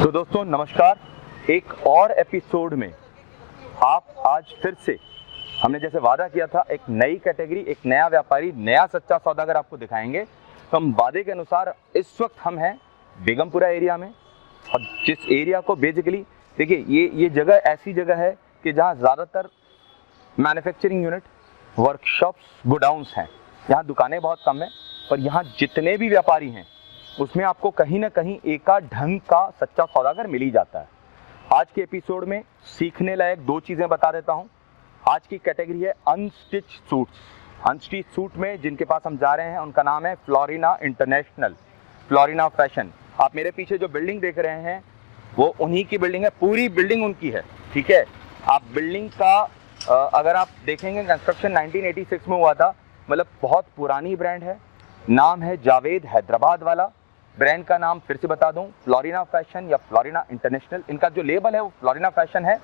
तो दोस्तों नमस्कार, एक और एपिसोड में आप आज फिर से हमने जैसे वादा किया था एक नई कैटेगरी, एक नया व्यापारी, नया सच्चा सौदागर आपको दिखाएंगे। तो हम वादे के अनुसार इस वक्त हम हैं बेगमपुरा एरिया में, और जिस एरिया को बेसिकली देखिए ये जगह ऐसी जगह है कि जहां ज़्यादातर मैन्युफैक्चरिंग यूनिट, वर्कशॉप्स, गोडाउन्स हैं। यहाँ दुकानें बहुत कम हैं, पर यहाँ जितने भी व्यापारी हैं उसमें आपको कहीं ना कहीं एकाध ढंग का सच्चा सौदागर मिल ही जाता है। आज के एपिसोड में सीखने लायक दो चीज़ें बता देता हूँ। आज की कैटेगरी है अनस्टिच सूट्स। अनस्टिच सूट में जिनके पास हम जा रहे हैं उनका नाम है फ्लोरिना इंटरनेशनल, फ्लोरिना फैशन। आप मेरे पीछे जो बिल्डिंग देख रहे हैं वो उन्हीं की बिल्डिंग है, पूरी बिल्डिंग उनकी है, ठीक है। आप बिल्डिंग का अगर आप देखेंगे कंस्ट्रक्शन 1986 में हुआ था, मतलब बहुत पुरानी ब्रांड है। नाम है जावेद हैदराबाद वाला। ब्रांड का नाम फिर से बता दूं, फ्लोरिना फैशन या फ्लोरिना इंटरनेशनल। इनका जो लेबल है वो फ्लोरिना फैशन है।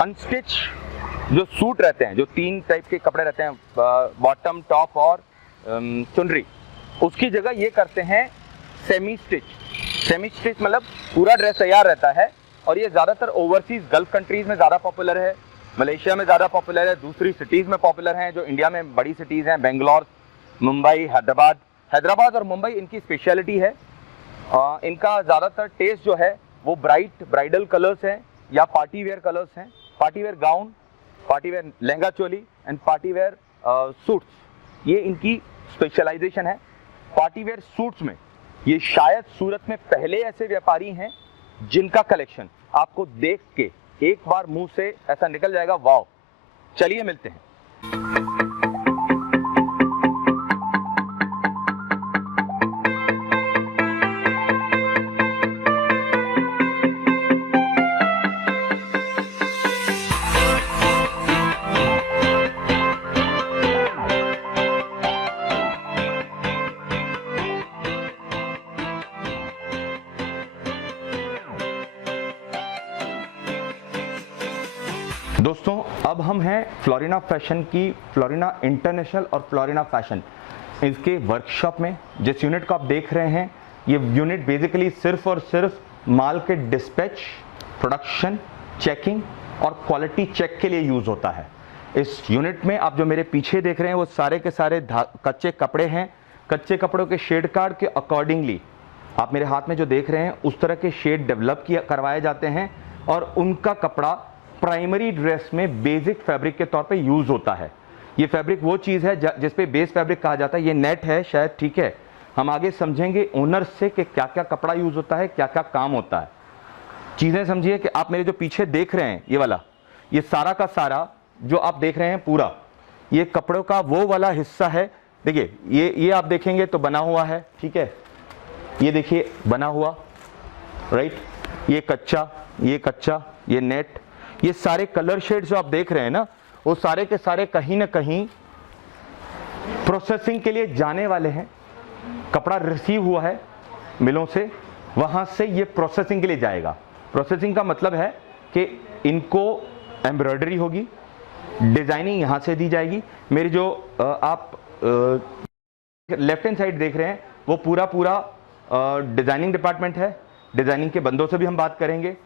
अनस्टिच जो सूट रहते हैं, जो तीन टाइप के कपड़े रहते हैं, बॉटम, टॉप और चुनरी, उसकी जगह ये करते हैं सेमी स्टिच। सेमी स्टिच मतलब पूरा ड्रेस तैयार रहता है, और ये ज़्यादातर ओवरसीज गल्फ कंट्रीज़ में ज़्यादा पॉपुलर है, मलेशिया में ज़्यादा पॉपुलर है, दूसरी सिटीज़ में पॉपुलर हैं जो इंडिया में बड़ी सिटीज़ हैं, बेंगलोर, मुंबई, हैदराबाद और मुंबई इनकी स्पेशलिटी है। इनका ज़्यादातर टेस्ट जो है वो ब्राइडल कलर्स हैं या पार्टी वेयर कलर्स हैं। Party wear gown, party wear lehenga choli and party wear suits, ये इनकी स्पेशलाइजेशन है। पार्टी वेयर सूट्स में ये शायद सूरत में पहले ऐसे व्यापारी हैं जिनका कलेक्शन आपको देख के एक बार मुंह से ऐसा निकल जाएगा, वाह। चलिए मिलते हैं। दोस्तों अब हम हैं फ्लोरिना फैशन की, फ्लोरिना इंटरनेशनल और फ्लोरिना फैशन, इसके वर्कशॉप में। जिस यूनिट को आप देख रहे हैं ये यूनिट बेसिकली सिर्फ और सिर्फ माल के डिस्पैच, प्रोडक्शन, चेकिंग और क्वालिटी चेक के लिए यूज़ होता है। इस यूनिट में आप जो मेरे पीछे देख रहे हैं वो सारे के सारे कच्चे कपड़े हैं। कच्चे कपड़ों के शेड कार्ड के अकॉर्डिंगली आप मेरे हाथ में जो देख रहे हैं उस तरह के शेड डेवलप करवाए जाते हैं, और उनका कपड़ा प्राइमरी ड्रेस में बेसिक फैब्रिक के तौर पे यूज़ होता है। ये फैब्रिक वो चीज़ है जिस पे बेस फैब्रिक कहा जाता है। ये नेट है शायद, ठीक है। हम आगे समझेंगे ओनर से कि क्या क्या कपड़ा यूज़ होता है, क्या क्या काम होता है। चीज़ें समझिए कि आप मेरे जो पीछे देख रहे हैं ये वाला, ये सारा का सारा जो आप देख रहे हैं पूरा, ये कपड़ों का वो वाला हिस्सा है। देखिए ये आप देखेंगे तो बना हुआ है, ठीक है। ये देखिए बना हुआ, राइट। ये कच्चा, ये नेट, ये सारे कलर शेड जो आप देख रहे हैं ना, वो सारे के सारे कहीं ना कहीं प्रोसेसिंग के लिए जाने वाले हैं। कपड़ा रिसीव हुआ है मिलों से, वहां से ये प्रोसेसिंग के लिए जाएगा। प्रोसेसिंग का मतलब है कि इनको एम्ब्रॉयडरी होगी, डिजाइनिंग यहां से दी जाएगी। मेरी जो आप लेफ्ट हैंड साइड देख रहे हैं वो पूरा डिजाइनिंग डिपार्टमेंट है। डिजाइनिंग के बंदों से भी हम बात करेंगे।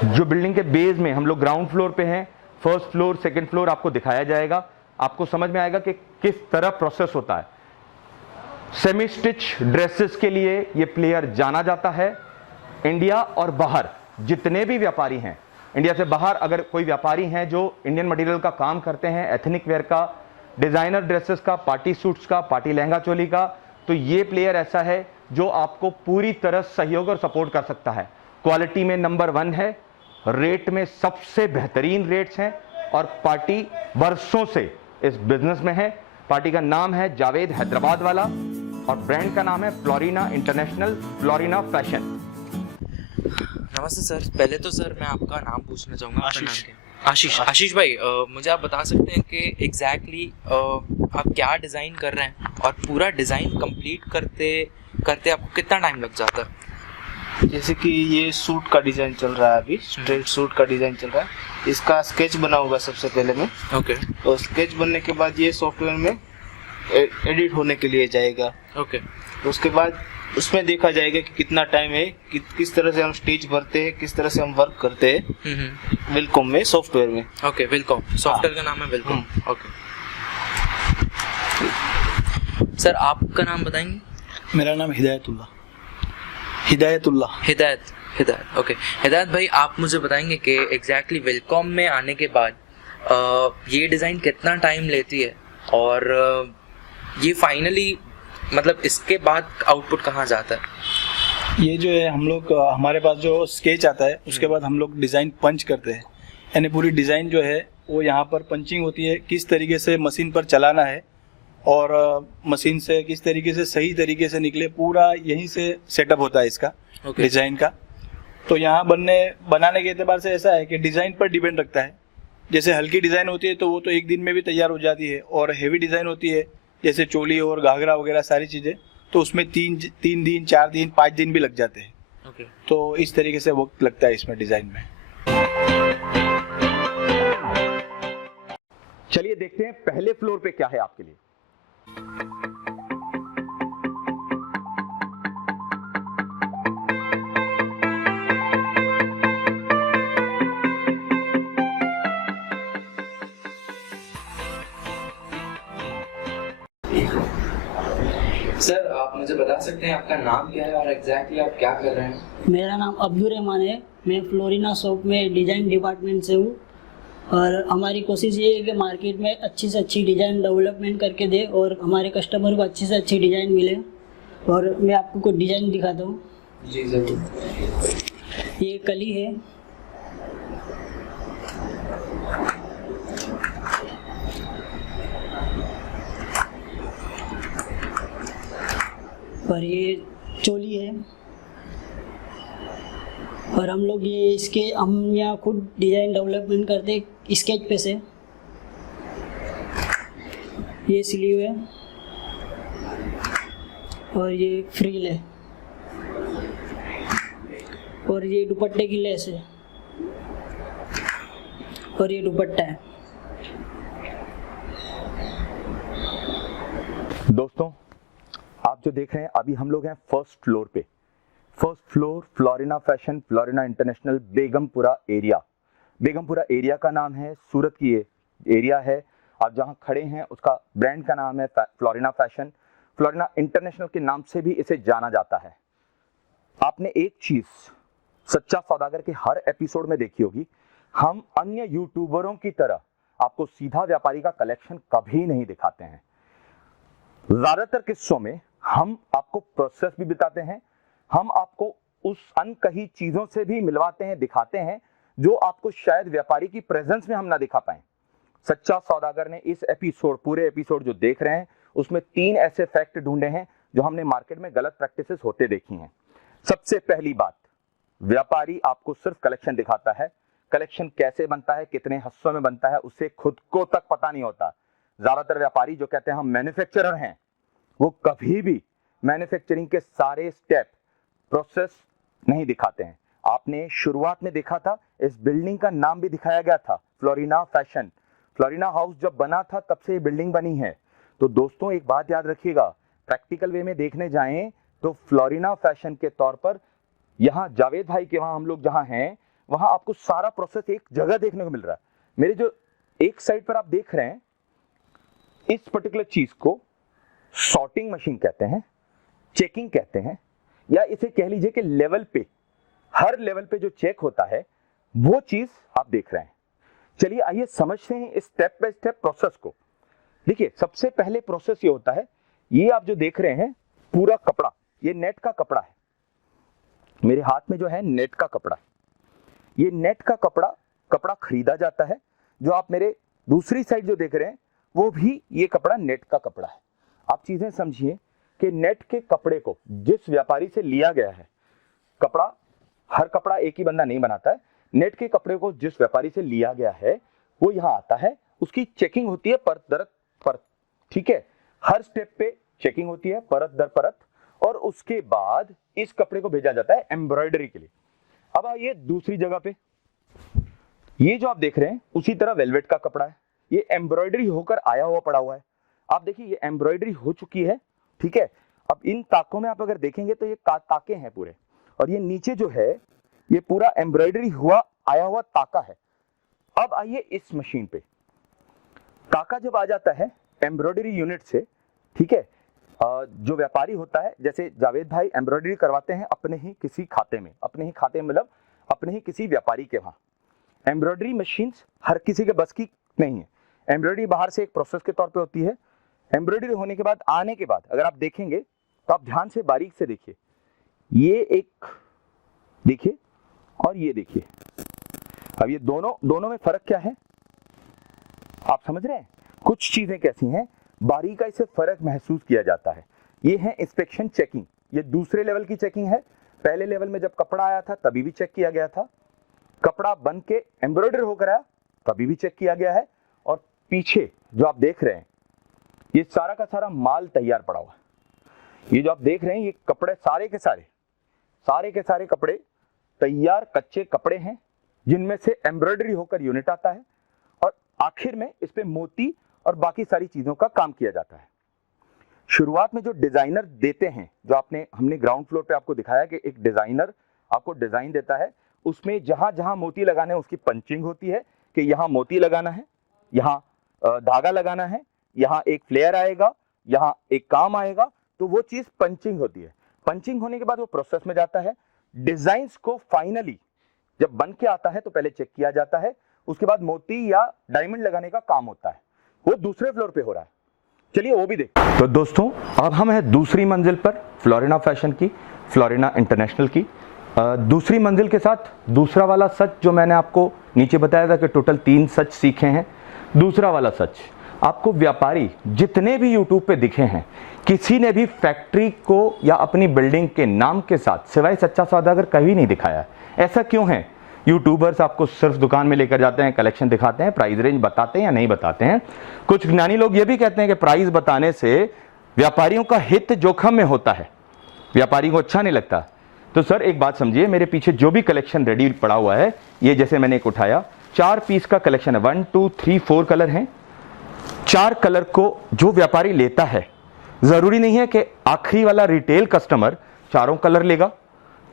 जो बिल्डिंग के बेस में हम लोग ग्राउंड फ्लोर पे हैं, फर्स्ट फ्लोर, सेकंड फ्लोर आपको दिखाया जाएगा। आपको समझ में आएगा कि किस तरह प्रोसेस होता है। सेमी स्टिच ड्रेसेस के लिए ये प्लेयर जाना जाता है। इंडिया और बाहर जितने भी व्यापारी हैं, इंडिया से बाहर अगर कोई व्यापारी हैं जो इंडियन मटेरियल का काम करते हैं, एथनिक वेयर का, डिजाइनर ड्रेसेस का, पार्टी सूट्स का, पार्टी लहंगा चोली का, तो ये प्लेयर ऐसा है जो आपको पूरी तरह सहयोग और सपोर्ट कर सकता है। क्वालिटी में नंबर 1 है, रेट में सबसे बेहतरीन रेट्स हैं और पार्टी वर्षों से इस बिजनेस में है। पार्टी का नाम है जावेद हैदराबाद वाला और ब्रांड का नाम है फ्लोरिना इंटरनेशनल, फ्लोरिना फैशन। नमस्ते सर, पहले तो सर मैं आपका नाम पूछना चाहूँगा। आपका नाम क्या? आशीष भाई, मुझे आप बता सकते हैं कि एग्जैक्टली आप क्या डिज़ाइन कर रहे हैं और पूरा डिज़ाइन कंप्लीट करते करते आपको कितना टाइम लग जाता है? जैसे कि ये सूट का डिज़ाइन चल रहा है, अभी स्ट्रेट सूट का डिज़ाइन चल रहा है। इसका स्केच बना होगा सबसे पहले में। ओके। तो स्केच बनने के बाद ये सॉफ्टवेयर में एडिट होने के लिए जाएगा। ओके। तो उसके बाद उसमें देखा जाएगा कि कितना टाइम है, किस तरह से हम स्टेज भरते हैं, किस तरह से हम वर्क करते हैं विलकॉम में, सॉफ्टवेयर में। ओके, विलकॉम सॉफ्टवेयर का नाम है विलकॉम। ओके सर, आपका नाम बताएंगे? मेरा नाम हिदायतुल्लाह। हिदायत। ओके हिदायत भाई, आप मुझे बताएंगे कि एग्जैक्टली विलकॉम में आने के बाद ये डिज़ाइन कितना टाइम लेती है और ये फाइनली मतलब इसके बाद आउटपुट कहाँ जाता है? ये जो है हम लोग, हमारे पास जो स्केच आता है उसके बाद हम लोग डिज़ाइन पंच करते हैं, यानी पूरी डिज़ाइन जो है वो यहाँ पर पंचिंग होती है, किस तरीके से मशीन पर चलाना है और मशीन से किस तरीके से सही तरीके से निकले, पूरा यहीं से सेटअप होता है इसका डिज़ाइन का। तो यहाँ बनाने के एतबार से ऐसा है कि डिज़ाइन पर डिपेंड रखता है। जैसे हल्की डिज़ाइन होती है तो वो तो एक दिन में भी तैयार हो जाती है, और हेवी डिज़ाइन होती है जैसे चोली और घाघरा वगैरह सारी चीज़ें, तो उसमें 3 दिन 4 दिन 5 दिन भी लग जाते हैं। तो इस तरीके से वक्त लगता है इसमें डिज़ाइन में। चलिए देखते हैं पहले फ्लोर पे क्या है आपके लिए। सर, आप मुझे बता सकते हैं आपका नाम क्या है और एग्जैक्टली आप क्या कर रहे हैं? मेरा नाम अब्दुल रहमान है। मैं फ्लोरिना शॉप में डिज़ाइन डिपार्टमेंट से हूँ और हमारी कोशिश ये है कि मार्केट में अच्छी से अच्छी डिज़ाइन डेवलपमेंट करके दे और हमारे कस्टमर को अच्छी से अच्छी डिज़ाइन मिले। और मैं आपको कुछ डिज़ाइन दिखाता हूँ। जी ज़रूर। ये कली है, और ये चोली है, और हम लोग हम यहाँ खुद डिज़ाइन डेवलपमेंट करते स्केच पे से। ये स्लीव है और ये फ्रिल है, और ये दुपट्टे की लेस है, और ये दुपट्टा है। दोस्तों, आप जो देख रहे हैं अभी हम लोग हैं फर्स्ट फ्लोर पे। First floor Florina fashion, Florina international, Begumpura area. Begumpura area का नाम है, सूरत की ये एरिया है। आप जहां खड़े हैं उसका ब्रांड का नाम है फ्लोरिना फैशन, फ्लोरिना इंटरनेशनल के नाम से भी इसे जाना जाता है। आपने एक चीज सच्चा सौदागर के हर एपिसोड में देखी होगी, हम अन्य यूट्यूबरों की तरह आपको सीधा व्यापारी का कलेक्शन कभी नहीं दिखाते हैं। ज्यादातर किस्सों में हम आपको प्रोसेस भी बताते हैं, हम आपको उस अनकही चीजों से भी मिलवाते हैं, दिखाते हैं जो आपको शायद व्यापारी की प्रेजेंस में हम ना दिखा पाए। सच्चा सौदागर ने इस एपिसोड, पूरे एपिसोड जो देख रहे हैं, उसमें 3 ऐसे फैक्ट ढूंढे हैं जो हमने मार्केट में गलत प्रैक्टिसेस होते देखी हैं। सबसे पहली बात, व्यापारी आपको सिर्फ कलेक्शन दिखाता है। कलेक्शन कैसे बनता है, कितने हिस्सों में बनता है, उससे खुद को तक पता नहीं होता। ज्यादातर व्यापारी जो कहते हैं हम मैन्युफैक्चरर हैं, वो कभी भी मैन्युफैक्चरिंग के सारे स्टेप, प्रोसेस नहीं दिखाते हैं। आपने शुरुआत में देखा था, इस बिल्डिंग का नाम भी दिखाया गया था, फ्लोरिना फैशन। फ्लोरिना हाउस जब बना था तब से ये बिल्डिंग बनी है। तो दोस्तों एक बात याद रखिएगा, प्रैक्टिकल वे में देखने जाएं तो फ्लोरिना फैशन के तौर पर यहाँ जावेद भाई के वहां हम लोग जहां हैं, वहां आपको सारा प्रोसेस एक जगह देखने को मिल रहा है। मेरे जो एक साइड पर आप देख रहे हैं, इस पर्टिकुलर चीज को सॉर्टिंग मशीन कहते हैं, चेकिंग कहते हैं, या इसे कह लीजिए कि लेवल पे, हर लेवल पे जो चेक होता है वो चीज आप देख रहे हैं। चलिए आइए समझते हैं इस स्टेप बाय स्टेप प्रोसेस को। देखिए सबसे पहले प्रोसेस ये होता है, ये आप जो देख रहे हैं पूरा कपड़ा, ये नेट का कपड़ा है, मेरे हाथ में जो है नेट का कपड़ा, ये नेट का कपड़ा खरीदा जाता है। जो आप मेरे दूसरी साइड जो देख रहे हैं वो भी ये कपड़ा नेट का कपड़ा है। आप चीजें समझिए कि नेट के कपड़े को जिस व्यापारी से लिया गया है, कपड़ा, हर कपड़ा एक ही बंदा नहीं बनाता है, नेट के कपड़े को जिस व्यापारी से लिया गया है वो यहाँ आता है, उसकी चेकिंग होती है परत दर परत, ठीक है, हर स्टेप पे चेकिंग होती है परत दर परत, और उसके बाद इस कपड़े को भेजा जाता है एम्ब्रॉयडरी के लिए। अब आइए दूसरी जगह पे, ये जो आप देख रहे हैं उसी तरह वेलवेट का कपड़ा है, ये एम्ब्रॉयडरी होकर आया हुआ पड़ा हुआ है। आप देखिए ये एम्ब्रॉयडरी हो चुकी है, ठीक है। अब इन ताकों में आप अगर देखेंगे तो ये ताके हैं पूरे, और ये नीचे जो है ये पूरा एम्ब्रॉयडरी हुआ आया हुआ ताका है। अब आइए इस मशीन पे, ताका जब आ जाता है एम्ब्रॉयडरी यूनिट से, ठीक है, जो व्यापारी होता है, जैसे जावेद भाई एम्ब्रॉयडरी करवाते हैं अपने ही किसी खाते में, अपने ही खाते में मतलब अपने ही किसी व्यापारी के वहां। एम्ब्रॉयडरी मशीन्स हर किसी के बस की नहीं है, एम्ब्रॉयडरी बाहर से एक प्रोसेस के तौर पे होती है। एम्ब्रॉयडरी होने के बाद, आने के बाद अगर आप देखेंगे तो आप ध्यान से बारीक से देखिए, ये एक देखिए और ये देखिए, अब ये दोनों में फर्क क्या है आप समझ रहे हैं? कुछ चीजें कैसी हैं, बारीकाई से फर्क महसूस किया जाता है। ये है इंस्पेक्शन चेकिंग, ये दूसरे लेवल की चेकिंग है। पहले लेवल में जब कपड़ा आया था तभी भी चेक किया गया था, कपड़ा बन के एम्ब्रॉयडर होकर आया तभी भी चेक किया गया है, और पीछे जो आप देख रहे हैं ये सारा का सारा माल तैयार पड़ा हुआ है। ये जो आप देख रहे हैं ये कपड़े सारे के सारे कपड़े तैयार कच्चे कपड़े हैं, जिनमें से एम्ब्रॉयडरी होकर यूनिट आता है, और आखिर में इस पे मोती और बाकी सारी चीजों का काम किया जाता है। शुरुआत में जो डिजाइनर देते हैं, जो हमने ग्राउंड फ्लोर पे आपको दिखाया कि एक डिजाइनर आपको डिजाइन देता है, उसमें जहां जहां मोती लगाने हैं उसकी पंचिंग होती है कि यहाँ मोती लगाना है, यहाँ धागा लगाना है, यहाँ एक फ्लेयर आएगा, यहाँ एक काम आएगा, तो वो चीज पंचिंग होती है। पंचिंग होने के बाद वो प्रोसेस में जाता है। डिजाइन्स को फाइनली जब बन के आता है तो पहले चेक किया जाता है, उसके बाद मोती या डायमंड लगाने का काम होता है, वो दूसरे फ्लोर पे हो रहा है। चलिए वो भी देखते। तो दोस्तों अब हम हैं दूसरी मंजिल पर, फ्लोरिना फैशन की, फ्लोरिना इंटरनेशनल की। दूसरी मंजिल के साथ दूसरा वाला सच जो मैंने आपको नीचे बताया था कि टोटल 3 सच सीखे हैं। दूसरा वाला सच, आपको व्यापारी जितने भी यूट्यूब पे दिखे हैं, किसी ने भी फैक्ट्री को या अपनी बिल्डिंग के नाम के साथ सिवाय सच्चा सौदागर कभी नहीं दिखाया है। ऐसा क्यों है? यूट्यूबर्स आपको सिर्फ दुकान में लेकर जाते हैं, कलेक्शन दिखाते हैं, प्राइस रेंज बताते हैं या नहीं बताते हैं। कुछ ज्ञानी लोग ये भी कहते हैं कि प्राइस बताने से व्यापारियों का हित जोखिम में होता है, व्यापारी को अच्छा नहीं लगता। तो सर एक बात समझिए, मेरे पीछे जो भी कलेक्शन रेडी पड़ा हुआ है, ये जैसे मैंने एक उठाया, 4 पीस का कलेक्शन है, 1 2 3 4 कलर हैं। 4 कलर को जो व्यापारी लेता है, जरूरी नहीं है कि आखिरी वाला रिटेल कस्टमर चारों कलर लेगा,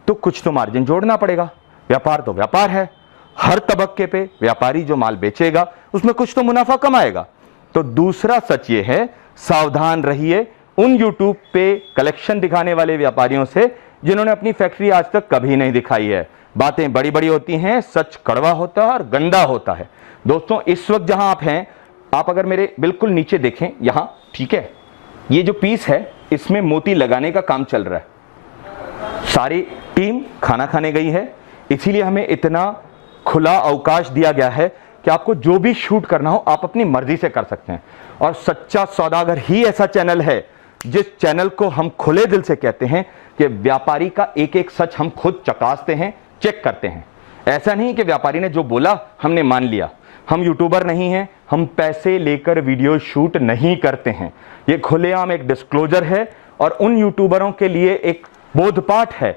तो कुछ तो मार्जिन जोड़ना पड़ेगा। व्यापार तो व्यापार है, हर तबक्के पे व्यापारी जो माल बेचेगा उसमें कुछ तो मुनाफा कमाएगा। तो दूसरा सच ये है, सावधान रहिए उन यूट्यूब पे कलेक्शन दिखाने वाले व्यापारियों से जिन्होंने अपनी फैक्ट्री आज तक कभी नहीं दिखाई है। बातें बड़ी बड़ी होती हैं, सच कड़वा होता है और गंदा होता है। दोस्तों इस वक्त जहां आप हैं, आप अगर मेरे बिल्कुल नीचे देखें यहां, ठीक है, ये जो पीस है इसमें मोती लगाने का काम चल रहा है। सारी टीम खाना खाने गई है, इसीलिए हमें इतना खुला अवकाश दिया गया है कि आपको जो भी शूट करना हो आप अपनी मर्जी से कर सकते हैं। और सच्चा सौदागर ही ऐसा चैनल है जिस चैनल को हम खुले दिल से कहते हैं कि व्यापारी का एक एक सच हम खुद चकासते हैं, चेक करते हैं। ऐसा नहीं कि व्यापारी ने जो बोला हमने मान लिया। हम यूट्यूबर नहीं हैं, हम पैसे लेकर वीडियो शूट नहीं करते हैं। ये खुलेआम एक डिस्क्लोजर है और उन यूट्यूबरों के लिए एक बोधपाठ है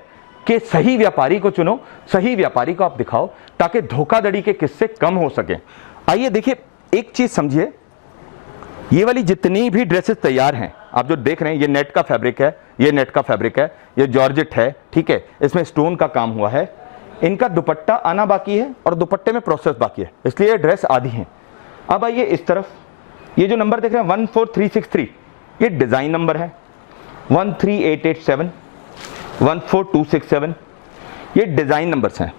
कि सही व्यापारी को चुनो, सही व्यापारी को आप दिखाओ, ताकि धोखाधड़ी के किस्से कम हो सके। आइए देखिए, एक चीज समझिए, ये वाली जितनी भी ड्रेसेस तैयार हैं, आप जो देख रहे हैं, ये नेट का फैब्रिक है, ये नेट का फैब्रिक है, ये जॉर्जेट है, ठीक है, इसमें स्टोन का काम हुआ है। इनका दुपट्टा आना बाकी है और दुपट्टे में प्रोसेस बाकी है, इसलिए ये ड्रेस आधी है। अब आइए इस तरफ, ये जो नंबर देख रहे हैं 14363, ये डिजाइन नंबर है 13887 14267, ये डिजाइन नंबर्स हैं।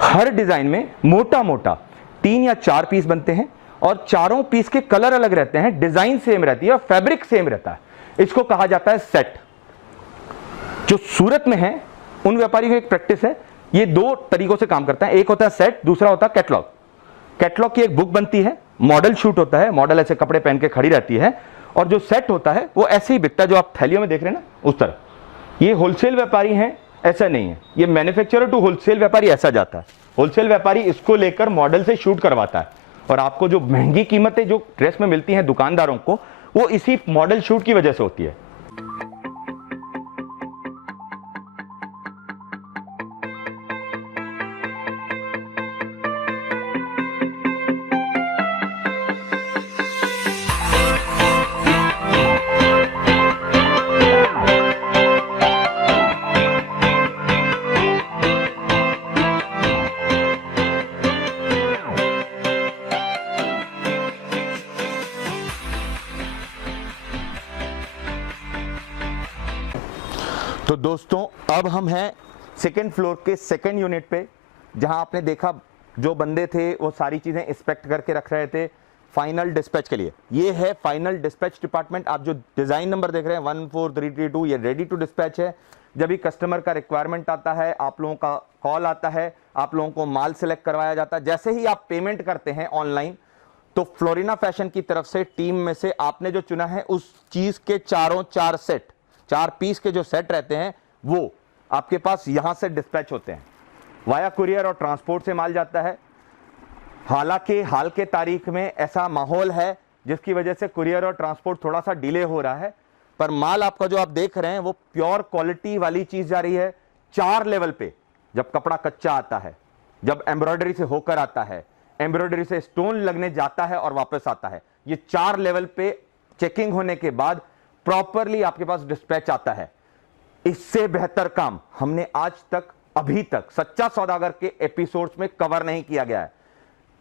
हर डिजाइन में मोटा मोटा 3 या 4 पीस बनते हैं और चारों पीस के कलर अलग रहते हैं, डिजाइन सेम रहती है और फैब्रिक सेम रहता है। इसको कहा जाता है सेट। जो सूरत में है उन व्यापारी की एक प्रैक्टिस है, ये 2 तरीकों से काम करता है। एक होता है सेट, दूसरा होता है कैटलॉग। कैटलॉग की एक बुक बनती है, मॉडल शूट होता है, मॉडल ऐसे कपड़े पहन के खड़ी रहती है, और जो सेट होता है वो ऐसे ही बिकता है जो आप थैलियों में देख रहे हैं ना, उस तरह। ये होलसेल व्यापारी हैं, ऐसा नहीं है। ये मैन्युफैक्चरर टू होलसेल व्यापारी ऐसा जाता है। होलसेल व्यापारी इसको लेकर मॉडल से शूट करवाता है, और आपको जो महंगी कीमतें जो ड्रेस में मिलती हैं दुकानदारों को, वो इसी मॉडल शूट की वजह से होती है। तो दोस्तों अब हम हैं सेकेंड फ्लोर के सेकेंड यूनिट पे, जहां आपने देखा जो बंदे थे वो सारी चीज़ें इंस्पेक्ट करके रख रहे थे फाइनल डिस्पैच के लिए। ये है फाइनल डिस्पैच डिपार्टमेंट। आप जो डिज़ाइन नंबर देख रहे हैं 14332, ये रेडी टू डिस्पैच है। जब भी कस्टमर का रिक्वायरमेंट आता है, आप लोगों का कॉल आता है, आप लोगों को माल सेलेक्ट करवाया जाता है। जैसे ही आप पेमेंट करते हैं ऑनलाइन, तो फ्लोरिना फैशन की तरफ से टीम में से आपने जो चुना है उस चीज़ के चारों 4 सेट, 4 पीस के जो सेट रहते हैं, वो आपके पास यहां से डिस्पैच होते हैं। वाया कुरियर और ट्रांसपोर्ट से माल जाता है। हालांकि हाल के तारीख में ऐसा माहौल है जिसकी वजह से कुरियर और ट्रांसपोर्ट थोड़ा सा डिले हो रहा है, पर माल आपका जो आप देख रहे हैं वो प्योर क्वालिटी वाली चीज जा रही है। 4 लेवल पे जब कपड़ा कच्चा आता है, जब एम्ब्रॉयडरी से होकर आता है, एम्ब्रॉयडरी से स्टोन लगने जाता है और वापस आता है, ये 4 लेवल पे चेकिंग होने के बाद प्रॉपरली आपके पास डिस्पैच आता है। इससे बेहतर काम हमने आज तक अभी तक सच्चा सौदागर के एपिसोड्स में कवर नहीं किया गया है।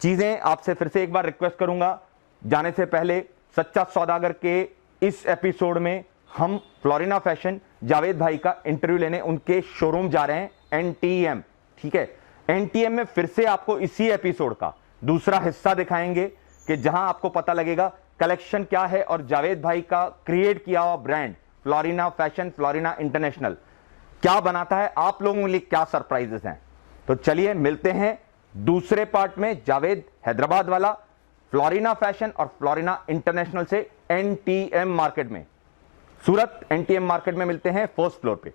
चीजें आपसे फिर से एक बार रिक्वेस्ट करूंगा, जाने से पहले सच्चा सौदागर के इस एपिसोड में हम फ्लोरिना फैशन जावेद भाई का इंटरव्यू लेने उनके शोरूम जा रहे हैं, एनटीएम। ठीक है, एनटीएम में फिर से आपको इसी एपिसोड का दूसरा हिस्सा दिखाएंगे कि जहां आपको पता लगेगा कलेक्शन क्या है और जावेद भाई का क्रिएट किया हुआ brand Florina fashion, Florina international क्या बनाता है, आप लोगों के लिए क्या सरप्राइजेस हैं। तो चलिए मिलते हैं दूसरे पार्ट में, जावेद हैदराबाद वाला, फ्लोरिना फैशन और फ्लोरिना इंटरनेशनल से एनटीएम मार्केट में, सूरत एनटीएम मार्केट में मिलते हैं 1st फ्लोर पे।